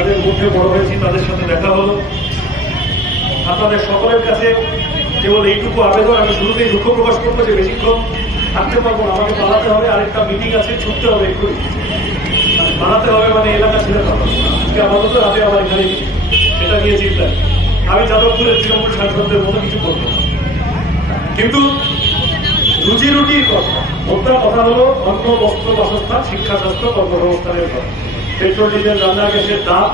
যাদের মধ্যে বড় হয়েছি তাদের সাথে দেখা হলো। আপনাদের সকলের কাছে কেবল এইটুকু আবেদন, আমি শুরুতেই দুঃখ প্রকাশ করবো যে বেশিক্ষণ থাকতে পারবো না, আমাকে পালাতে হবে, আরেকটা মিটিং আছে, ছুটতে হবে, একটু বানাতে হবে, মানে এলাকা ছেড়ে পাবো আপাতত রাতে আবার এখানে সেটা নিয়ে চিন্তায় আমি যাদবপুরের তৃণমূল সাংসদদের মতো কিছু করবো না। কিন্তু রুজি রুটির কথা, মোদ্দা কথা হলো অন্ন, বস্ত্র, বাসস্থান, শিক্ষা, স্বাস্থ্য, কর্মসংস্থানের কথা। পেট্রোল, ডিজেল, রান্না গ্যাসের দাম,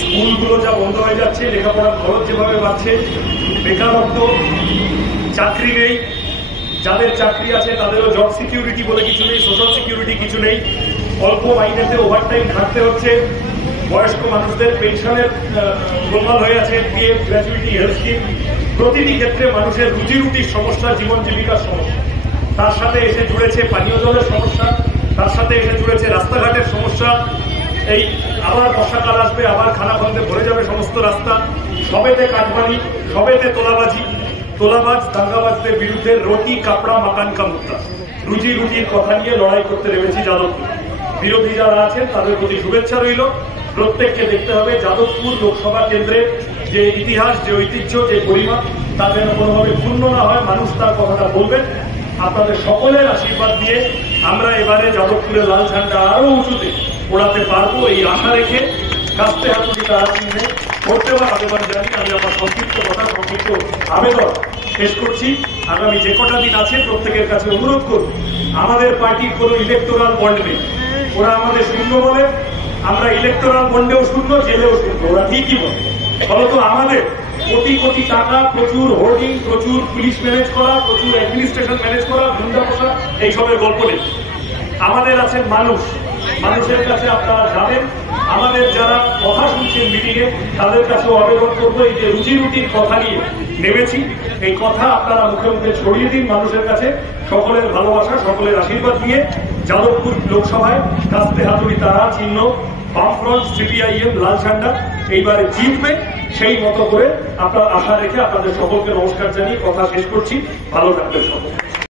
স্কুলগুলো যা বন্ধ হয়ে যাচ্ছে, লেখাপড়ার খরচ যেভাবে বাড়ছে, বেকারত্ব, চাকরি নেই, যাদের চাকরি আছে তাদেরও জব সিকিউরিটি বলে কিছু নেই, সোশ্যাল সিকিউরিটি কিছু নেই, অল্প মাইনেতে ওভারটাইম খাটতে হচ্ছে, বয়স্ক মানুষদের পেনশনের গোলমাল হয়ে আছে, পিএফ, গ্র্যাচুইটি, হেলথ স্কিম, প্রতিটি ক্ষেত্রে মানুষের রুজি রুটির সমস্যা, জীবন জীবিকার সমস্যা, তার সাথে এসে জুড়েছে পানীয় জলের সমস্যা, তার সাথে এসে জুড়েছে রাস্তাঘাটের সমস্যা। এই আবার বর্ষাকাল আসবে, আবার খানাখন্দে ভরে যাবে সমস্ত রাস্তা, সবেতে কাটমানি, সবেতে তোলাবাজি, তোলাবাজ দাঙ্গাবাজদের বিরুদ্ধে রুটি কাপড়া মাকান কা মুদ্রা, রুজি রুটির কথা নিয়ে লড়াই করতে নেমেছি যাদবপুর। বিরোধী যারা আছেন তাদের প্রতি শুভেচ্ছা রইল। প্রত্যেককে দেখতে হবে যাদবপুর লোকসভা কেন্দ্রের যে ইতিহাস, যে ঐতিহ্য, যে পরিমাণ, তা যেন কোনোভাবে ক্ষুণ্ণ না হয়, মানুষ তার কথাটা বলবেন। আপনাদের সকলের আশীর্বাদ দিয়ে আমরা এবারে যাদবপুরের লাল ঝান্ডা আরো উঁচুতে ওড়াতে পারবো, এই আশা রেখে কাস্তে হাতুড়ি তারা চিহ্নে ভোট দেওয়ার আবেদন জানিয়ে আমি আমার সংক্ষিপ্ত কথা, সংক্ষিপ্ত আবেদন শেষ করছি। আগামী যে কটা দিন আছে প্রত্যেকের কাছে অনুরোধ করব, আমাদের পার্টির কোনো ইলেকটোরাল বন্ড নেই। ওরা আমাদের শূন্য বলে, আমরা ইলেকটোরাল বন্ডেও শূন্য, জেলেও শূন্য, ওরা ঠিকই বলে। ফলত আমাদের কোটি কোটি টাকা, প্রচুর হোর্ডিং, প্রচুর পুলিশ ম্যানেজ করা, প্রচুর অ্যাডমিনিস্ট্রেশন ম্যানেজ করা, গুন্ডা পোষা, এইসবের গল্প নেই। আমাদের আছেন মানুষ, মানুষের কাছে আপনারা যাবেন। আমাদের যারা কথা শুনছেন মিটিংয়ে তাদের কাছেও আবেদন করবো, এই যে রুজি রুটির কথা নিয়ে নেমেছি, এই কথা আপনারা মুখে মুখে ছড়িয়ে দিন মানুষের কাছে। সকলের ভালোবাসা, সকলের আশীর্বাদ নিয়ে যাদবপুর লোকসভায় কাস্তে হাতুড়ি তারা চিহ্ন, বামফ্রন্ট, সিপিআইএম, লাল ঝান্ডা এইবারে জিতবে। সেই মতো করে আপনার আশা রেখে আপনাদের সকলকে নমস্কার জানিয়ে কথা শেষ করছি। ভালো থাকবেন সকল।